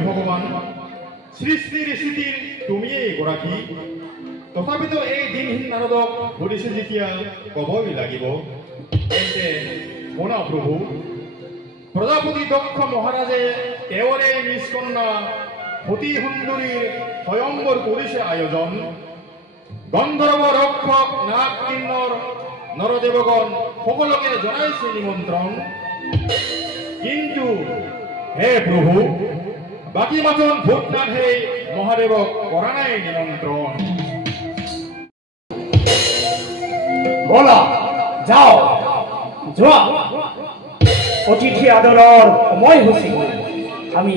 ভগৱান শ্ৰী শ্ৰী ঋষিটিৰ তুমিয়েই গৰাকী তথাপিতো এই দিনহীন নাৰদক সুধিছে যেতিয়া ক'বই লাগিব তেন্তে শুনা প্ৰভু প্ৰজাপতি দক্ষ মহাৰাজে তেওঁৰে নিজ কন্যা সতী সুন্দৰীৰ স্বয়ম্বৰ কৰিছে আয়োজন গন্ধৰ্ব ৰক্ষক নাগ কিন্নৰ নৰদেৱগণ সকলোকে জনাইছে নিমন্ত্ৰণ কিন্তু হে প্ৰভু বাকী মাজন ভূতনাথে মহাদেৱক কৰা নাই নিমন্ত্ৰণ বলা যাও যোৱা অতিথি আদৰৰ সময় হৈছে আমি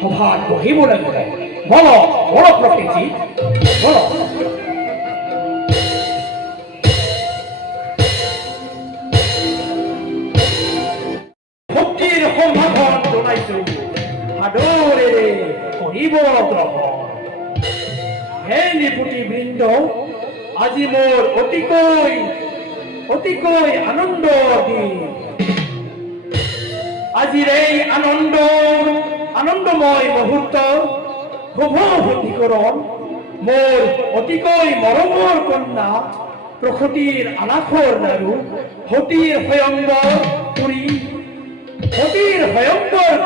সভাত বহিব লাগিব বল বল প্ৰকৃতি বল ভক্তিৰ সম্ভাষণ জনাইছো আদৰেৰে কৰিব হে নিপুতি বৃন্দ আজি মোৰ অতিকৈ আনন্দৰ দিন আজিৰ এই আনন্দময় মুহূৰ্ত শুভ সতীকৰণ মোৰ অতিকৈ মৰমৰ কন্যা প্ৰসূতিৰ আলাসৰ নাৰু সতীৰ ভয়ংকৰ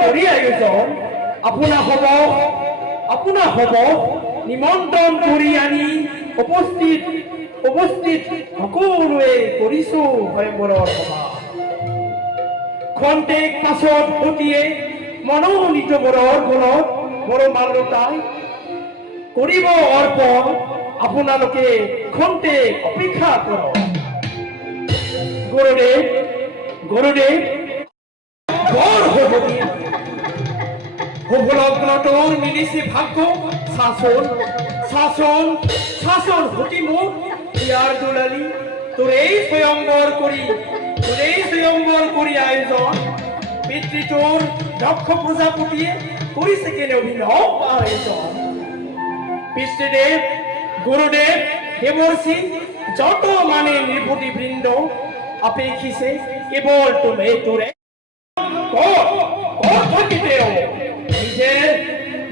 কৰি আয়োজন আপোনা হ'ব নিমন্ত্ৰণ কৰি আনি উপস্থিত সকলোৱে কৰিছো ভয়ংকৰৰ সভা খন্তেক পাছত সতীয়ে মনোনীত বৰৰ গুণত মৰমালতাই কৰিব অৰ্পণ আপোনালোকে খন্তেক অপেক্ষা কৰক গুৰুদেৱ বৰ হবনি শুভলগ্নটোৰ মিলিছে ভাগ্য শাসন হতি মোক ইয়াৰ দুলালি তোৰেই স্বয়ম্বৰ কৰি আয়োজন পিতৃটোৰ দক্ষ প্ৰজাপতিয়ে কৰিছে কেনে অভিনৱ আয়োজন পিতৃদেৱ গুৰুদেৱ দেৱৰ্ষি যত মানে নিৰ্ভূতি বৃন্দ আপেক্ষিছে কেৱল তোৰে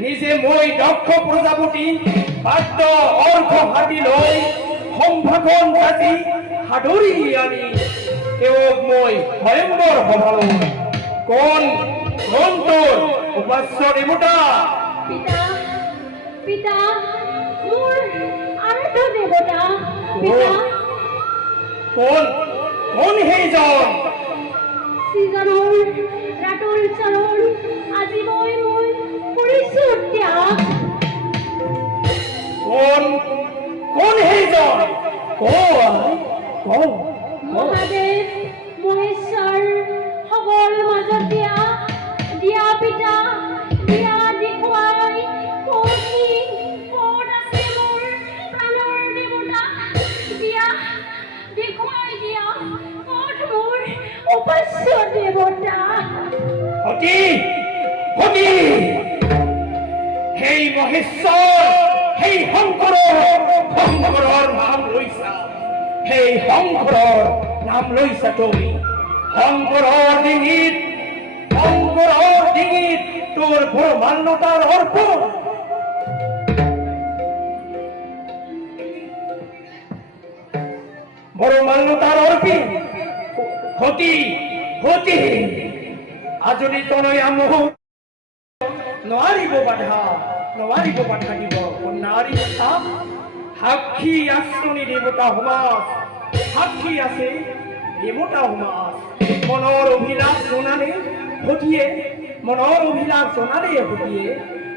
নিজে মই দক্ষ প্ৰজাপতি বাদ্য অৰ্ঘ হাতি লৈ সম্ভাষণ কাটি সাদৰি আনি তেওঁক মই ভয়ংকৰ সভালৈ কোন তোৰ উপাস্য দেৱতা পিতা মোৰ আৰাধ্য দেৱতা পিতা কোন সেইজন সিজনৰ ৰাতুল চৰণ আজি মই কৰিছো ত্যাগ কোন সেইজন মহাদেৱ মহেশ্বৰ সকল মাজত দিয়া পিতা দিয়া দেখুৱাই ক'ত আছে মোৰ প্ৰাণৰ দেৱতা দিয়া দেখুৱাই দিয়া ক'ত মোৰ উপাস্য দেৱতা সতী সেই মহেশ্বৰ সেই শংকৰৰ নাম লৈছা তুমি শংকৰৰ ডিঙিত তোৰ ব্ৰহ্মাণ্ডতাৰ অৰ্পণ সতী আজৰি তনয়া মুহূৰ্ত নোৱাৰিব বাধা দিব নাৰী সাক্ষী আশ্ৰনী দেৱতা সমাজ সাক্ষী আছে দেৱতা সমাজ মনৰ অভিলাষ জনালে সতীয়ে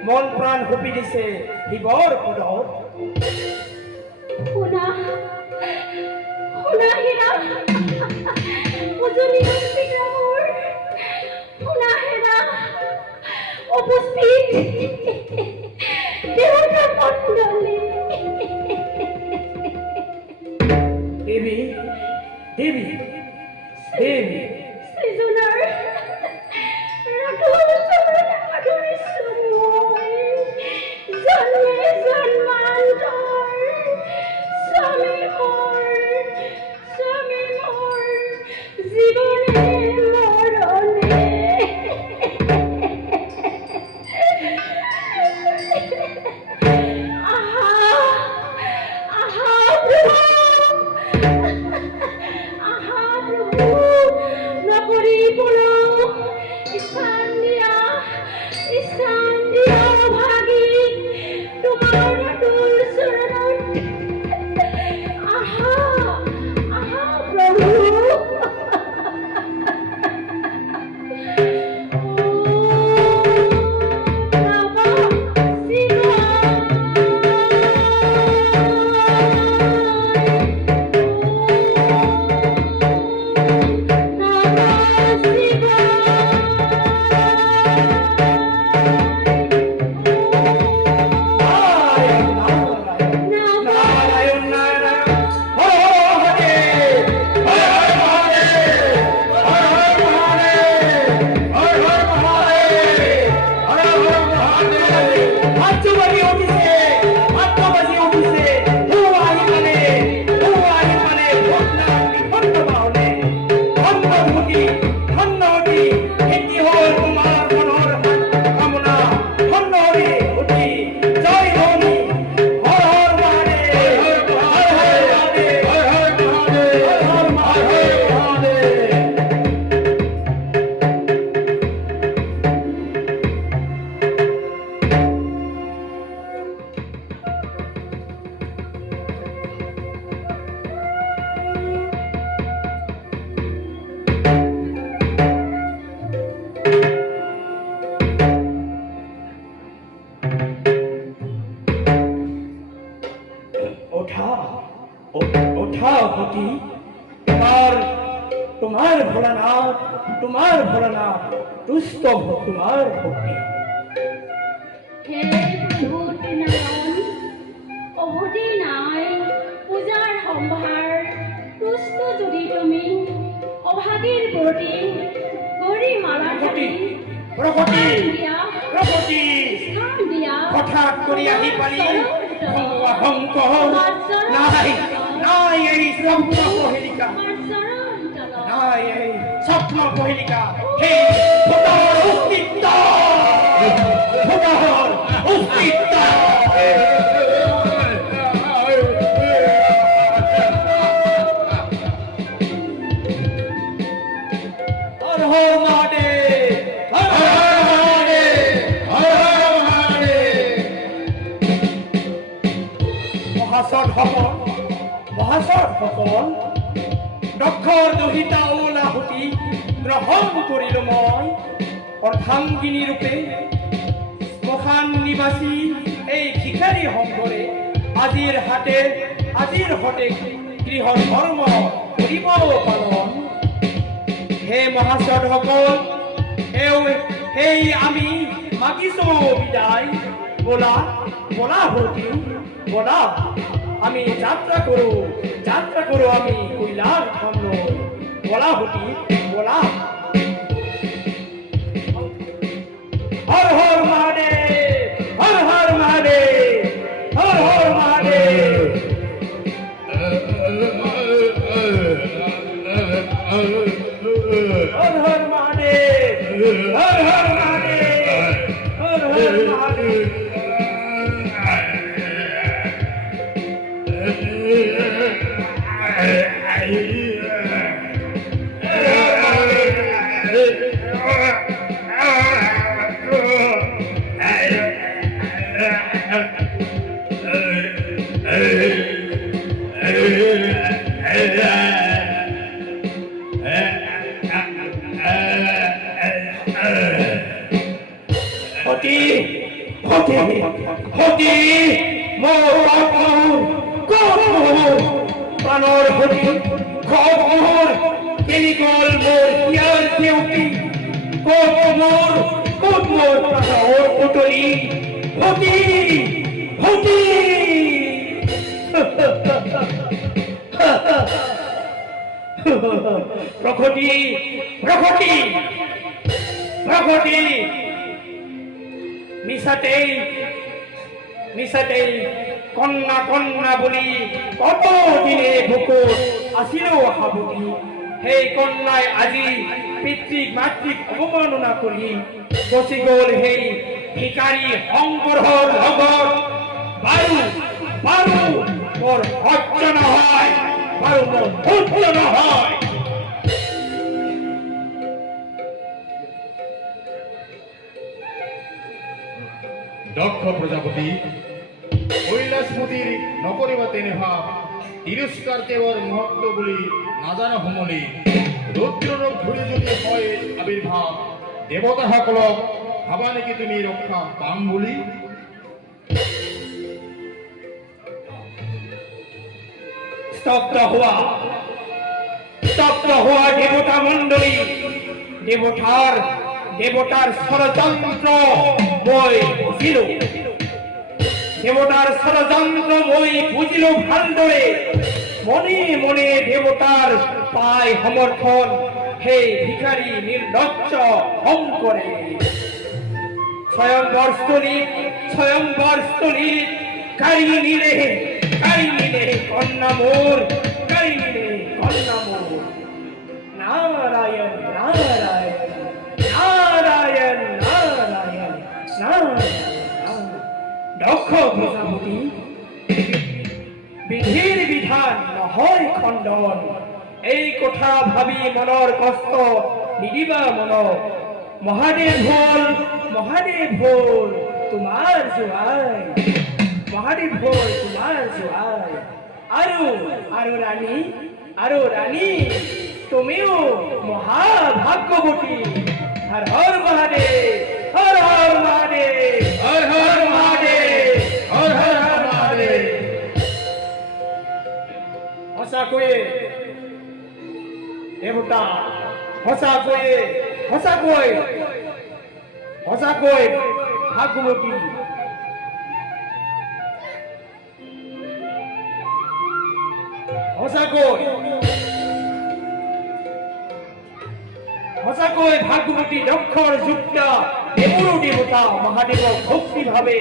মন প্ৰাণ সপি দিছে শিৱৰ পদত শুনা হেৰা উজলি পিতা মোৰ শুনা হেৰা উপস্থিত দেৱতা মণ্ডলী দেৱী শ্ৰীজনৰ ৰাতুল চৰণ আদৰিছো মই জন্মে জন্মান্তৰ স্বামী মোৰ জীৱনে মৰণে হাত বাজি উঠিছে হাত বাজি উঠিছে ও আহি মানে ঘটনা বিপন্ন বাহনে ধন্যবাদী এটি হল তোমার মনোর কামনা ধন্যবাদী উঠি জয় হরি হর হর মহাদেব হর হর মহাদেব হর হর মহাদেব হর হর মহাদেব। ওঠা হতি তোমার ভোলানাথ দুষ্ট তোমার ভক্তি হে প্ৰভু ত্ৰিনাৰায়ণ, অৱধি নাই পূজাৰ সম্ভাৰ, তুষ্ট যদি তুমি অভাগীৰ প্ৰতি গৰি মালা প্ৰগতি স্থান দিয়া হঠাৎ কৰি আহি পালি অহংক নাই এই স্বপ্ন পহেলিকা নাই এই স্বপ্ন পহেলিকা হে ভোটাৰ অস্তিত্ব হৰ হৰ মহাদেব হৰ হৰ মহাদেব হৰ হৰ মহাদেব। মহাসৎসকল দক্ষৰ দহিতা ওলাহুতি গ্ৰহণ কৰিলো মই অৰ্ধাংগিনী ৰূপে শ্মশান নিবাসী এই ভিখাৰী সংঘৰে আজিৰ হতে গৃহ ধৰ্ম কৰিব পালন। হে মহাসৎসকল সেই আমি মাগিছো বিদায় বলা হতি বলা আমি যাত্রা করো আমি কৈলাস ধাম বলা হতি বলা। হর হর মহাদেব হর হর মহাদেব হর হর মহাদেব। হর হর মহাদেব হর হর মহাদেব হর হর মহাদেব। হতি প্ৰাণৰ হতি খবৰ কেনিকল মোৰ ইয়াৰ দেউতি ক'ত মোৰ প্ৰাণৰ পুতলি হতি প্ৰগতি মিছাতেই কন্যা বুলি কত দিনে বুকুত আছিল সাবুতি। সেই কন্যাই আজি পিতৃক মাতৃক অৱমাননা কৰি গুচি গ'ল সেই ভিখাৰী শংকৰৰ লগত। বাৰু মোৰ সহ্য নহয় দক্ষ প্ৰজাপতি কৈলাসপতিৰ নকৰিবা তেনে ভাৱ, তিৰস্কাৰ তেওঁৰ মহত্ব বুলি নাজানো সমলি। ৰুদ্ৰৰূপ ধৰি যদি হয় আবিৰ্ভাৱ, দেৱতাসকলক ভাবা নেকি তুমি ৰক্ষা পাম বুলি? স্তব্ধ হোৱা দেৱতা মণ্ডলী, দেৱতাৰ ষড়যন্ত্ৰ মই বুজিলো ভালদৰে। মনে দেৱতাৰ পায় সমৰ্থন সেই ভিখাৰী নিৰ্লজ্জ শংকৰে। স্বয়ংবরস্থলী কারিনী রে কন্যা মোর, কারিনী রে কন্যা মোর। নারায়ণ নারায়ণ নারায়ণ নারায়ণ নারায়ণ। দক্ষ প্রজাপতি, বিধির বিধান নহয় খণ্ডন, এই কথা ভাবি মনৰ কষ্ট নিদিবা মন। মহাদেৱ হ'ল তোমাৰ জোৱাই, মহাদেৱ হ'ল তোমাৰ জোৱাই। আৰু ৰাণী তুমিও মহাভাগ্যৱতী। হৰ হৰ মহাদেৱ, হৰ হৰ মহাদেৱ, হৰ হৰ মহাদেৱ, হৰ হৰ মহাদেৱ। সঁচাকৈয়ে দেৱতা, সঁচাকৈ ভাগৱতী। সঁচাকৈ ভাগৱতী দক্ষৰ যুক্ত দেৱৰো দেৱতা। মহাদেৱক ভক্তি ভাৱে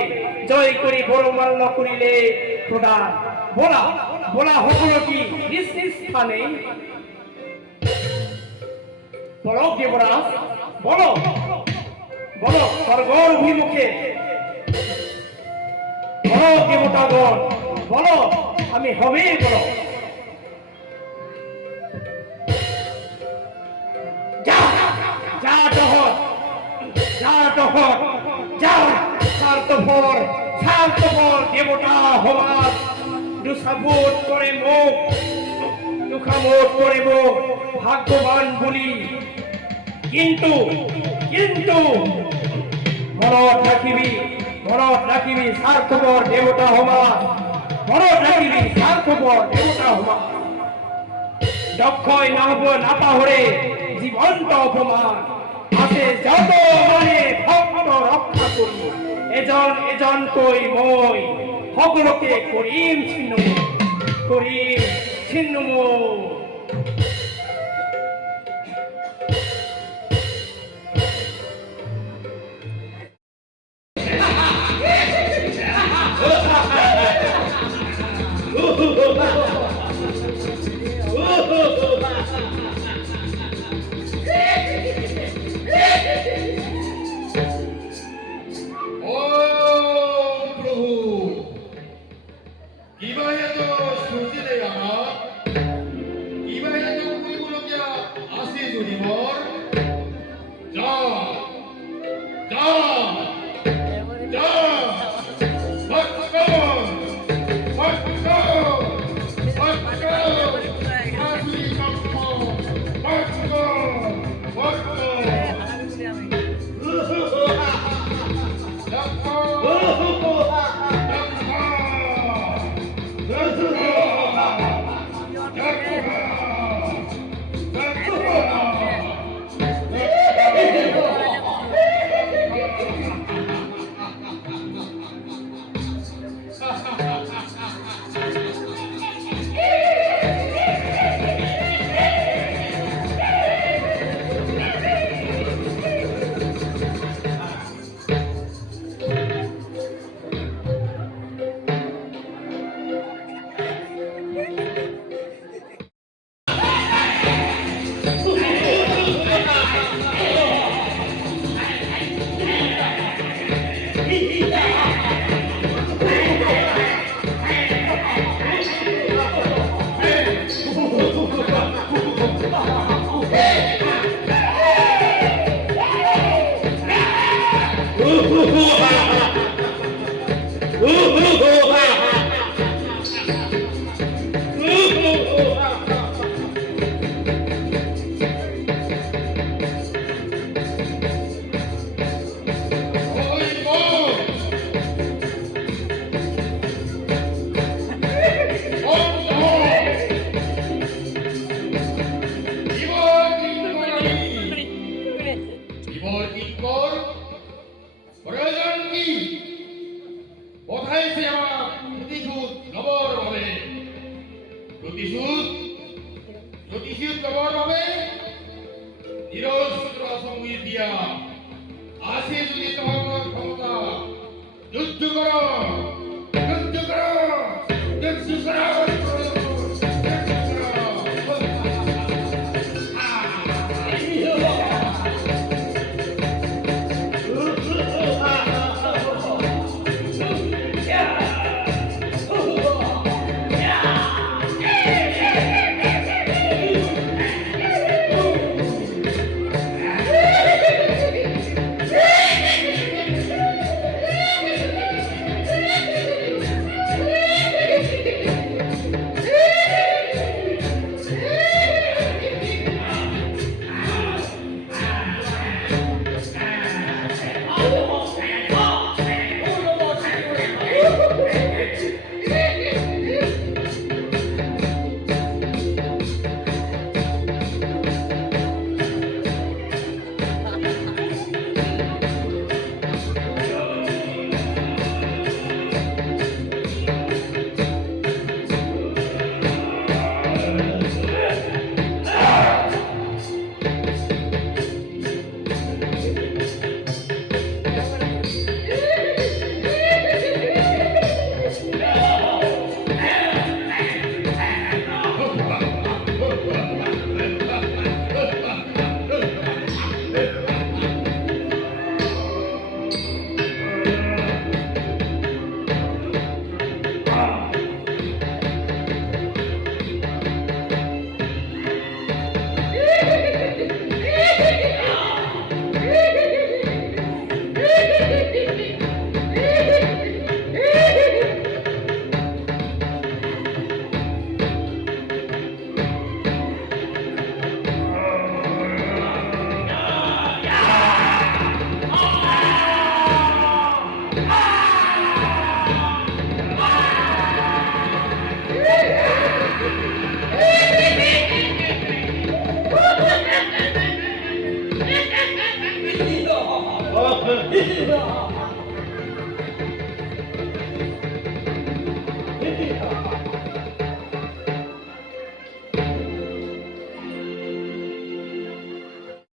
জয় কৰি বৰমাল্য কৰিলে প্ৰদান। বলা সকলোটি নিজ নিজ স্থানে। বলক দেৱৰাজ, বলক স্বৰ্গৰ অভিমুখে। বলক দেৱতাগণ, বলক আমি হবেই বলক। স্বাৰ্থপৰ দেৱতা সমাজ দুঃসাবোধ কৰে মোক, দুঃসামোধ কৰে মোক ভাগ্যৱান বুলি। কিন্তু মনত ৰাখিবি স্বাৰ্থপৰ দেৱতা সমাজ, দক্ষই নাপাহৰে জীৱন্ত অপমান আছে যত মানে ভক্ত ৰক্ষা কৰি। এজনকৈ মই সকলোকে কৰিম ছিন্ন মোৰ। প্ৰয়োজন কি? যুদ্ধ কৰো যুদ্ধ কৰো যুদ্ধ কৰো